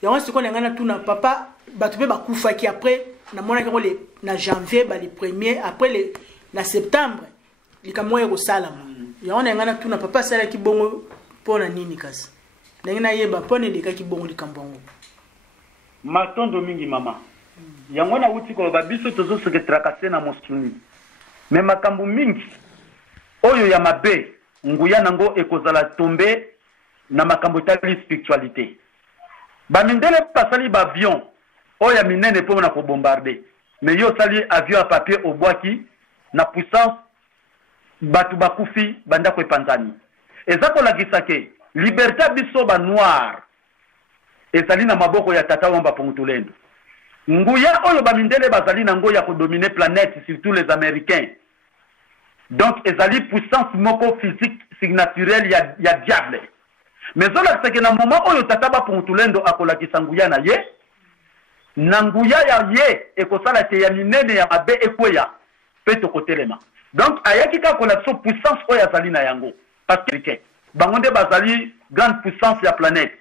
ya on se ko ngana tuna papa bato be bakufa ki après na mona ko le na janvier ba le premier après le na septembre likamoya ko salama ya on ngana tuna papa sala ki bongo pona nini kasi ndengena yeba pone lika ki bongo likambongo matondo mingi mama yango na uti ko babiso tozo se tracasser na mosuni mais makambu mingi oyo ya mabe nguya nango ekozala tombe na makambo tali spiritualité bamindele pasali ba avion oyo ya minene po na ko bombarder mais yo sali avion à papier au boaki na puissance batu bakufi banda ko epanzani ezako la gisake liberté biso ba noir ezali na maboko ya tata wamba pongutulendo nguya oyo bamindele bazali nango ya ko dominer planète surtout les américains donc ezali puissance moko physique signaturelle ya diable mais zola c'est que na moment oyo tata ba pongutulendo akolakisa nguya na ye na nguya ya ye ekosala te ya minene ya mabe ekweya pe tokotelema donc ayaki ka kolakisa puissance oyo azali na yango parce que bangonde bazali grande puissance ya planète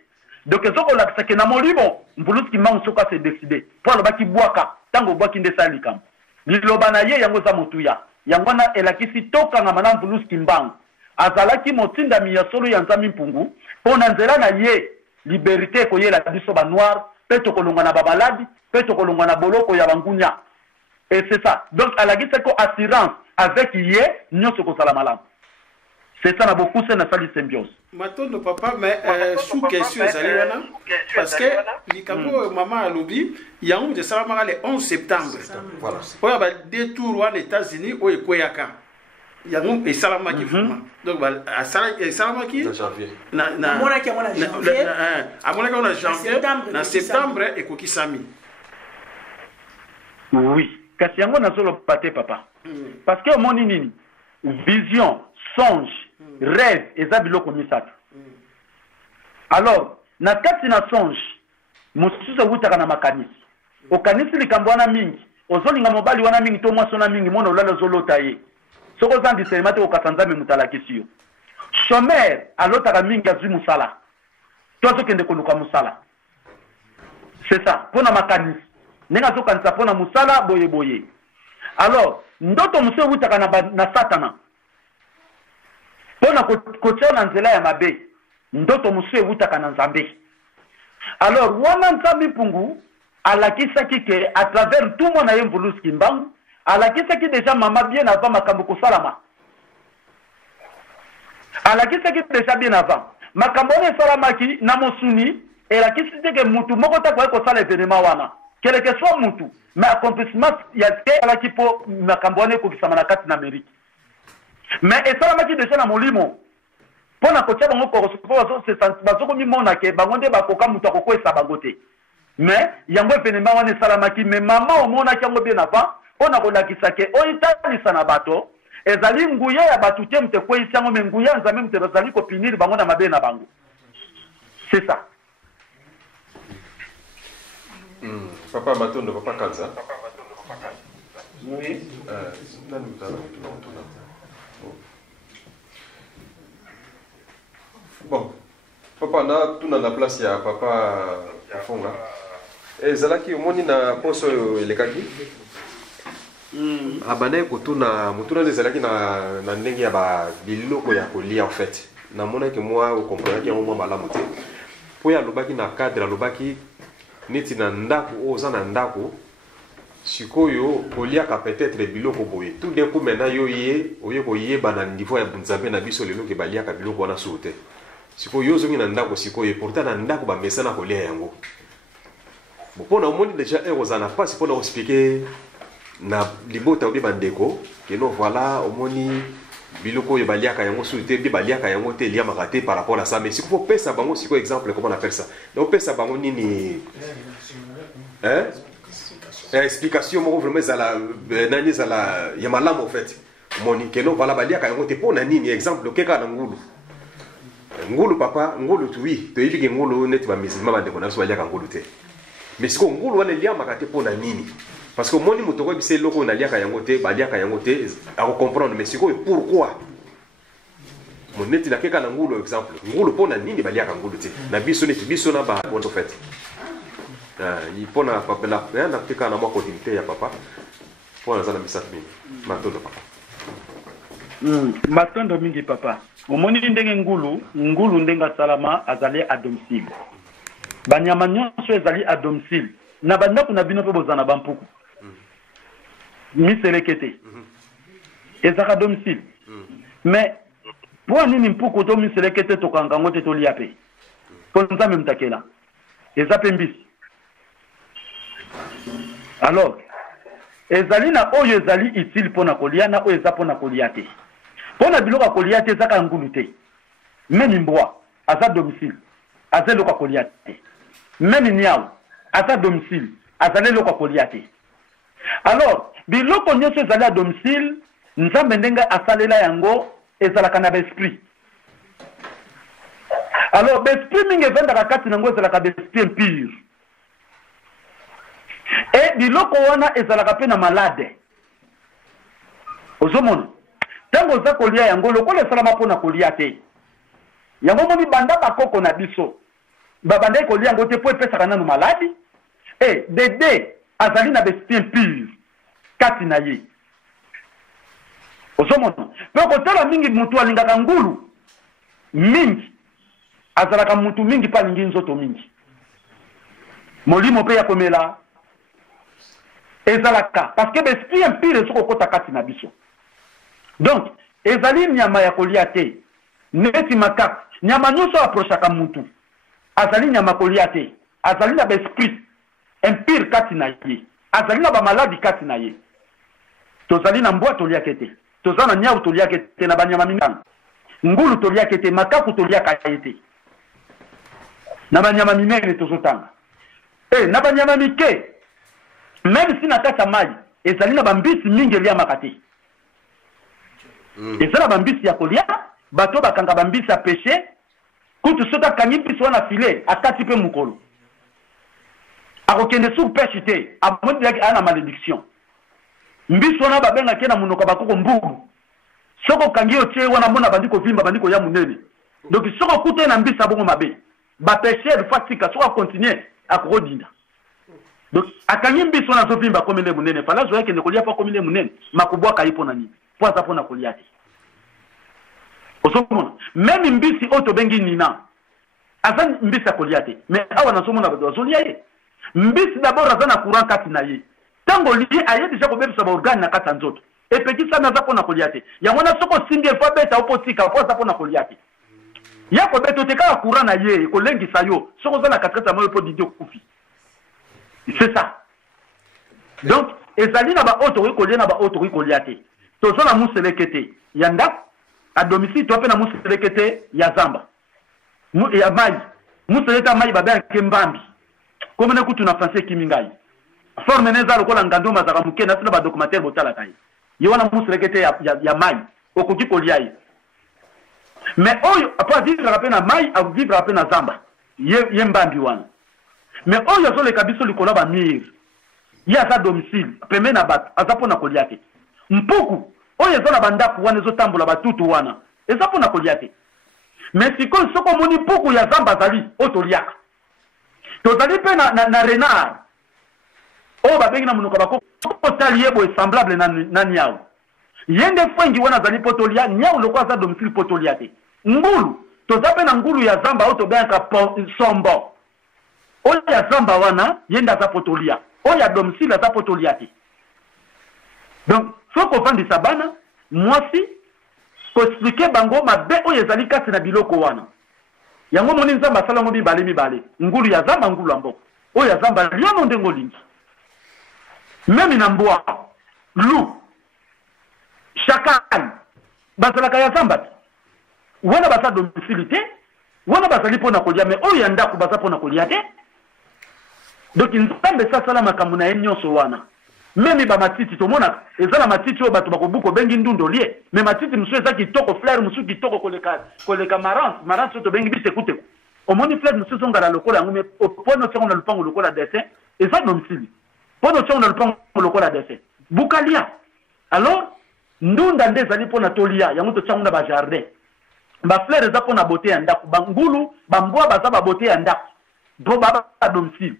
donc ezoko la que na molimo mbulusi ki mangu soka se décider pour ba ki bwaka tango bwaki ndesa likam liloba na ye yango za mutuya yango na elakisi toka na mana mbulusi ki mbangu azalaki motinda miya solo ya nzami mpungu pona nzela na ye liberté ko yela biso ba noir pe to kolonga na ba maladi pe to kolonga na boloko ya bangunya et c'est ça donc alakisi ko assurance avec ye nyoso ko sala malamu. C'est ça, beaucoup c'est na sali symbiose. Matondo papa, mais sous question zaliwana parce que likambo maman alobi yango de salama le 11 septembre. Voilà. Oya ba détour aux États-Unis au Ekoyaka. Yango et salama ki fuma. Donc ba salama ki janvier. Na mona ki mona janvier. A mona ki mona janvier. Na septembre ekokisami. Oui, kasi yango na solo paté papa. Parce que mon nini vision, songe, rêve eza biloko misatu. Alors, na kati na songe, mosusu wutaka na makanisi. Okanisi likambo wana mingi, ozolinga mobali wana mingi to mwaso na mingi mona olala zolota ye. Soko zandi serimate okasanzame mutalakisi yo. Shomer alotaka mingi azwi musala. Tozo kende koluka musala. C'est ça, pona makanisi. Nenga zo kanisa pona musala boye boye. Alors, ndoto muso wutaka na satana. Pona kotia na nzela ya mabe ndoto musu ewutaka na nzambe. Alors wana nzambe pungu alakisaki ke à travers tout mona yemvulusi kimbangu alakisaki déjà mama bien avant makambo kosalama. Alakisaki déjà bien avant makambo ne salamaki na mosuni elakisaki ke mutu moko ta kwa kosala événement wana quel que soit mutu mais accomplissement ya te alaki po makambo ne ko kisama na kati na Amérique. Mais et ça la déjà na molimo pona kotia bango ko so se bazoko mi mona ke bangonde bakoka mutu akoko esa bangote mais yango événement wana salamaki mais maman o mona ki yango bien avant pona ko lakisa ke o italisa na bato ezali nguya ya batu te mte ko isiango me nguya nzambe mte bazali ko pinir bango na mabe na bango. C'est ça. Papa Matondo, papa Kanza. Oui. Bon, papa na tuna na place ya papa Afonga. Ezalaki omoni na poso elekaki. Abane ko tuna mutuna ezalaki na ndenge ya ba biloko ya kolia en fait. Na mona ke moi o comprendre ki mo malamu te. Po ya lobaki na cadre lobaki neti na ndako oza na ndako sikoyo koliaka peut-être biloko boye tout d'un coup maintenant yo ye oye ko yeba na niveau ya bunzabe na biso lelo ke baliaka biloko wana sote sikoyo yo zongi na ndako sikoyo pourtant na ndako ba mesana kolia yango bopona omoni déjà ozana pas sipona expliquer na libota obi bandeko que non voilà omoni biloko yo baliaka yango sote bi baliaka yango te lia makate par rapport à ça mais siko pesa bango siko exemple comment on appelle ça donc pesa bango nini hein explication moko vraiment zala nani zala ya malamu en fait moni que non voilà baliaka yango te pona nini exemple keka na ngulu papa ngulu tu oui to yiki ngulu net ba musulman ba ndeko na so baliaka ngulu te mais siko ngulu wana lia makate pona nini parce que moni moto ko bise loko na liaka yango te ba liaka yango te a comprendre mais siko pourquoi mon neti la keka na ngulu exemple ngulu pona nini ba liaka ngulu te na biso neti biso na ba bon fait il pona papa la na keka na mo continuité ya papa pona za na misat mini matondo papa matondo mingi papa omoni ndenge ngulu ndenga salama azali à domicile banyama nyonso ezali à domicile na bandako na bino pe bozana bampuku miselekete ezaka à domicile mais pour nini mpuku to miselekete to kangango te to liape ko nzambe mtakela ezape mbisi alors ezali na oyo ezali utile pona kolia na oyo eza pona kolia te pona biloko kolia te ezaka ngulu te même mbwa aza domicile aza loka kolia te même niao aza domicile azali loka kolia te alors biloko nyonso ezali à domicile nzambe ndenga asalela yango ezalaka na besprit alors besprit mingi evandaka kati nango ezalaka besprit impure et biloko wana ezalaka pe na malade ozomona ntango oza kolia yango lokola esalama mpona kolia te yango moni banda bakoko na biso babandaki kolia yango te mpo epesaka nanu maladi e dede azali na besprit impure kati na ye ozomona mpe kotala mingi mutu alingaka ngulu mingi azalaka mutu mingi mpe alingi nzoto mingi molimo mpe ya komela ezalaka parce que besprit impure soko kota kati na biso donc ezali nyama ya kolia te neti makasi nyama nyonso aprochaka mutu azali nyama kolia te azali na besprit impure kati na ye azali na bamaladi kati na ye tozali na mbwa toliaka te toza na nyau toliaka te na banyama mingi ngulu toliaka te makaku toliaka ye te na banyama minene tozotanga na banyama mike même si na kati ya mai ezali na bambisi mingi eliamaka te ezali na bambisi ya kolia bato bakanga bambisi ya peshe kutu soki akangi mbisi wana file akati mpe mokolo akokende sur peshe te amodilaki aya na malédiction mbisi wana babengaki na monoko bakoko mbugu soki okangi yo tie wana mona bandi kovimba bandi koya monene donc soki okute na mbisi abongo mabe bapeshere fa tika soki akontinue akokodinda donc akangi mbisi wana azovimba akomile monene fala zo yakende kolia po akomile monene makobwaka ye mpo na nini po aza mpona kolia te osomona même mbisi oyo tobengi nina aza mbisi ya kolia te mais awa nazomona bato bazolia ye mbisi d'abord aza na courant kati na ye ntango lie aye deja kobebisa baorgane na kati ya nzoto epekisami aza mpona kolia te yango wana soki osimbi efo abeta opo tika po aza mpona kolia te ya kobeta otekaka courant na ye ekolengisa yo soki oza na katikati ya moyo mpo didi okufi c'est ça donc ezali na baoyo tokoki kolia na baoyo tokoki kolia te toza na museleke te ya ndako à domicile to mpe na museleke te ya zamba ya mai museleke ya mai babengake mbambi komene kutu na français ekimi ngai forme ne eza lokola ngandoma azaka moke nasi na badocumentaire botalaka ye ye wana museleke te ya mai okoki kolia ye mais oyo apo avivraka mpe na mai avivraka mpe na zamba ye mbambi wana mais oyo azoleka biso likolo ya bamire ye aza domicile peme na bato aza mpona kolia te mpuku oyo eza na bandako wana ezotambola batutu wana eza mpona kolia te mais sikoyo soki omoni mpuku ya zamba azali oyo toliaka tozali mpe na renard oyo babengi na monoko bakoko otali ye boye semblable na niau ye nde fwengi wana azali mpo tolia niau loko aza domicile mpo tolia te ngulu toza mpe na ngulu ya zamba oyo tobengaka sombo oyo ya zamba wana ye nde aza mpo tolia oyo ya domicile aza mpo tolia te donc soki ofandisa bana mwasi koexplike bango mabe oyo ezali kati na biloko wana yango moni nzambe asala yango mibale ngulu ya zamba ngulu ya mboka oyo ya zamba liono ndenge olingi memi na mbwa lu shakali bazalaka ya zamba te wana baza domicile te wana bazali mpona kolia me oyo ya ndako baza mpona kolia te donc nzambe sasala makambo na ye nyonso wana memi bamatiti tomonaka eza na matiti oyo bato bakobuka obengi ndundo lie me matiti mosusu eza kitoko fleur mosusu kitoko koleka marance oyo tobengi bisekuteko omoni fleur mosusu ongala lokola yango me oponi otiango na lupango lokola dessin eza domicile Pono tchonga lupango lokola dese. Bukalia. Alors, ndunda nde zali pona tolia, yango to tchonga ba jardin. Ba fleur za pona beauté ya ndako, bangulu, bamboa baza ba beauté ya ndako. Bo baba à domicile.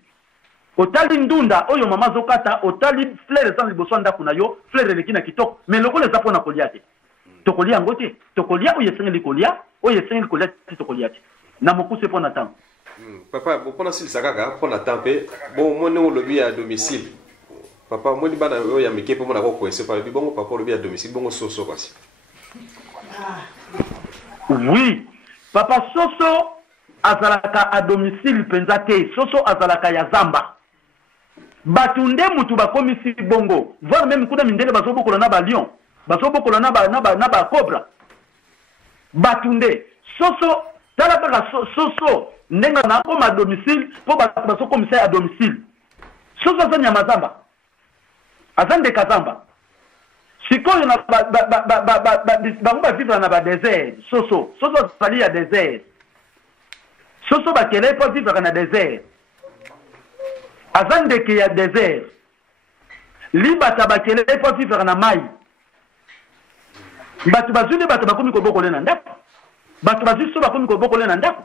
Otali ndunda oyo mama zokata, otali fleur za liboso ndako na yo, fleur eleki na kitoko, mais lokola za pona kolia te. Tokolia ngote, tokolia oyo sengi likolia, oyo sengi kolia ti tokolia te. Na mokuse pona temps. Papa, bon pona sil sakaka, pona temps pe, bon mo ne lobi à domicile. Papa, moi ni bana oyo ya mike pe mo na ko kwese pa bi bongo papa lobi à domicile, bongo soso kwasi. Oui. Papa soso azalaka à domicile penza te, soso azalaka ya zamba. Batunde mutu bakomisi bongo, voire même kuna mindele bazobokola na ba lion, bazobokola na ba cobra. Batunde soso tala baka soso ndenga na koma domicile po baso komisa à domicile. Soso za nyama zamba. Azande kazamba. Sikoyo na ba vivre na ba désert, soso sali ya désert. Soso ba kele po vivre na désert. Azande ke ya désert. Libata ba kele po vivre na mai. Batu bazuli batu bakomi ko bokole na ndako. Batu bazuli so bakomi ko bokole na ndako.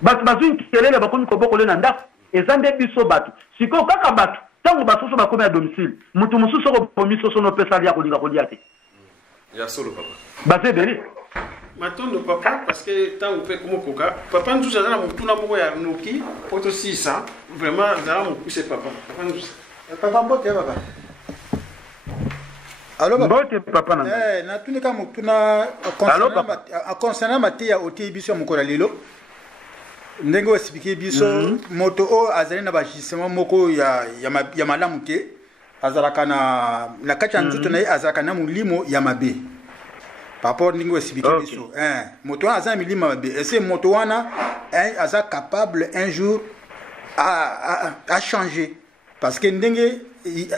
Batu bazuli kelele bakomi ko bokole na ndako. Ezande biso batu. Sikoyo kaka batu tango basoso bakomi à domicile. Mutu mususu ko pomi soso no pesa lia kolinga kolia te. Ya solo papa. Base beli. Matondo papa parce que tant on fait comme koka papa nous ça na mutuna moko ya noki auto 600 vraiment ça mon pousser papa papa mbote papa allo mbote papa na na tunika mutuna concernant matia oti biso mokola lelo ndenge osipiki biso moto o azali na bajisement moko ya malamu te azalaka na kati ya nzuto na ye azalaka na mulimo ya mabe par rapport ndenge osipiki biso moto wana aza milimo ya mabe ese moto wana aza capable un jour à changer parce que ndenge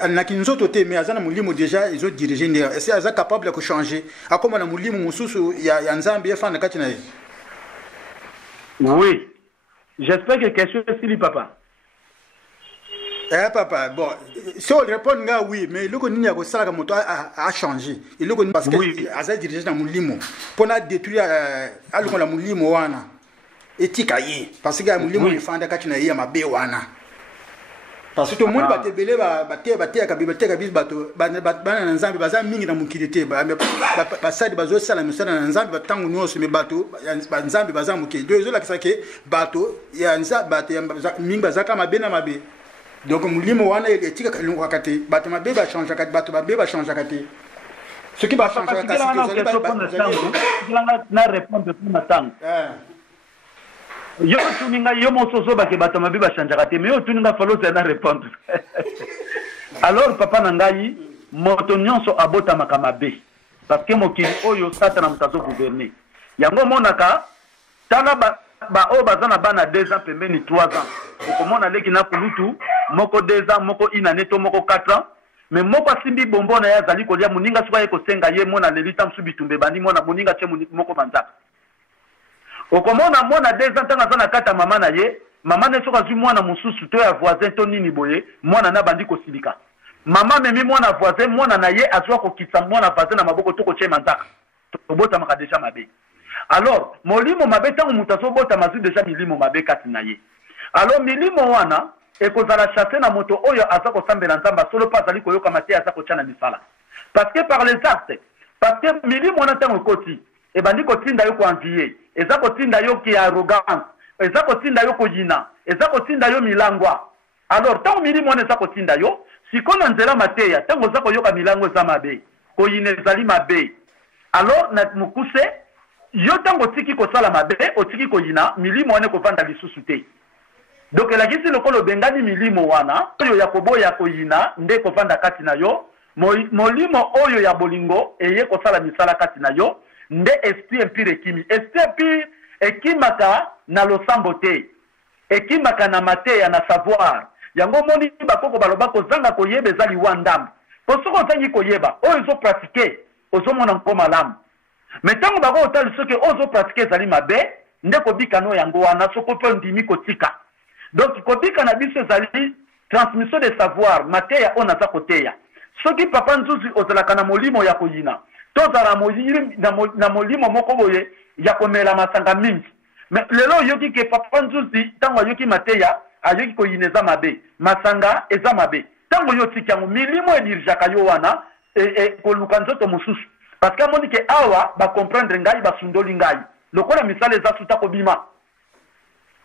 na kinzoto te mais aza na mulimo déjà ils ont dirigé ndenge ese aza capable de changer akoma na mulimo mususu ya nzambe efana kati na ye. Oui. J'espère que question est si papa. Papa, bon, si on répond oui, mais le qu'on a ça moto a changé. Il le parce que Aza dirigé dans mon limo pour na détruire algo la mon limo wana. Etikaye parce que mon limo il fanda katina ya mabe wana. Parce que tout le monde va te belé ba kabibi bato bana nzambe baza mingi na mukilité ba sadi bazo sala misala na nzambe batangu nyonso me bato ba nzambe baza muke deux la kisake bato ya nzambe bato mingi bazaka mabe na mabe donc mulimo wana etika kalungu kati bato mabe ba changer kati bato mabe ba changer kati ce qui va changer kati na répondre pour matango yo tuninga yo mososo ba ke bato mabe ba changer kati mais yo tuninga falo na répondre. Alors papa nangai moto nyonso abota makamabe parce que mokili oyo satana mutazo gouverner yango monaka tala ba o bazana bana 2 ans pembeni 3 ans okomona leki na kulutu moko 2 ans moko inane to moko 4 ans mais moko asimbi bombo na ya zali kolia muninga suka ye kosenga ye mona lelita msubi tumbe bandi mona muninga che moko manzaka okomona mona 2 ans tanga zana kata mama na ye mama ne soka zu mwana mususu to ya voisin to nini boye mwana na bandi kosilika mama memi mwana voisin mwana na ye azwa kokitsa mwana voisin na maboko to ko che manzaka to bota maka deja mabe. Alors molimo mabe tango mutaso bota mazu deja milimo mabe kati na ye. Alors milimo wana ekozala chasser na moto oyo azako sambela nzamba solo pas ali koyoka mate azako chana misala parce que par les actes parce que milimo wana tango koti e bandi ko tinda yo ko envier ezako tinda yo ki arrogance ezako tinda yo ko yina ezako tinda yo milangwa. Alors tango milimo wana ezako tinda yo sikona nzela mateya tango zako yoka milango za mabe ko yine zali mabe. Alors na mukuse yo tango tiki ko sala mabe otiki ko yina milimo wana ko vanda lisusu te. Donc la gisi lokolo bengani milimo wana oyo ya koboya ko yina nde ko vanda kati na yo molimo oyo ya bolingo eye ko sala misala kati na yo nde esprit empire esprit ekimaka na losambo te ekimaka na mateya na savoir yango moni bakoko baloba ko zanga ko yeba ezali wandam posoko zangi ko yeba oyo zo pratiquer ozo mona nkoma lam mais tango bako otali soki ozo pratiquer ezali mabe nde ko bika no yango wana soko pe ndimi ko tika. Donc kobika na biso ezali transmission de savoir mateya on aza koteya soki papa nzuzi ozalaka na molimo ya koyina tozala na molimo moko boye ya komela masanga mingi mais lelo yoki ke papa nzuzi tango yoki mateya ayoki koyina eza mabe masanga eza mabe tango yo tikango milimo edirjaka yo wana koluka nzoto mosusu parce que amoni ke awa ba comprendre ngai basundoli ngai lokola misala eza suta kobima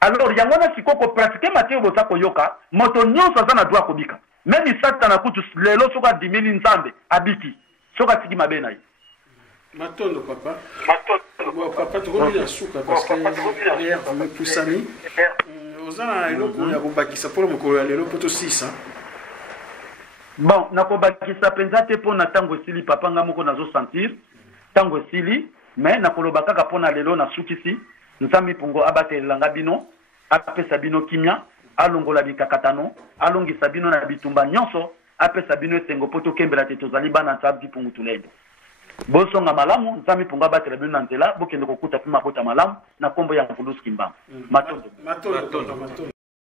alors yango na sikoko pratiquer mateyo boza koyoka moto nyonso aza na droit kobika même isata na kutu lelo soka dimini nzambe abiki soka tiki mabe na ye matondo papa papa tokomi na suka parce que derrière me pusani ozana eloko ya kobakisa pour mokolo ya lelo poto 6 bon nakobakisa penza te pona tango esili papa nga moko nazo sentir tango esili mais nakoloba kaka pona lelo na sukisi nzambi pungo abatelanga bino apesa bino kimia alongola bikakatano alongisa bino na bitumba nyonso apesa bino esengo poto kembela te tozali bana nzambi pungu tulendo bosonga malamu nzambi pungo abatela bino na nzela bokende kokuta pe mabota malamu na kombo ya mvuluski mbamba matondo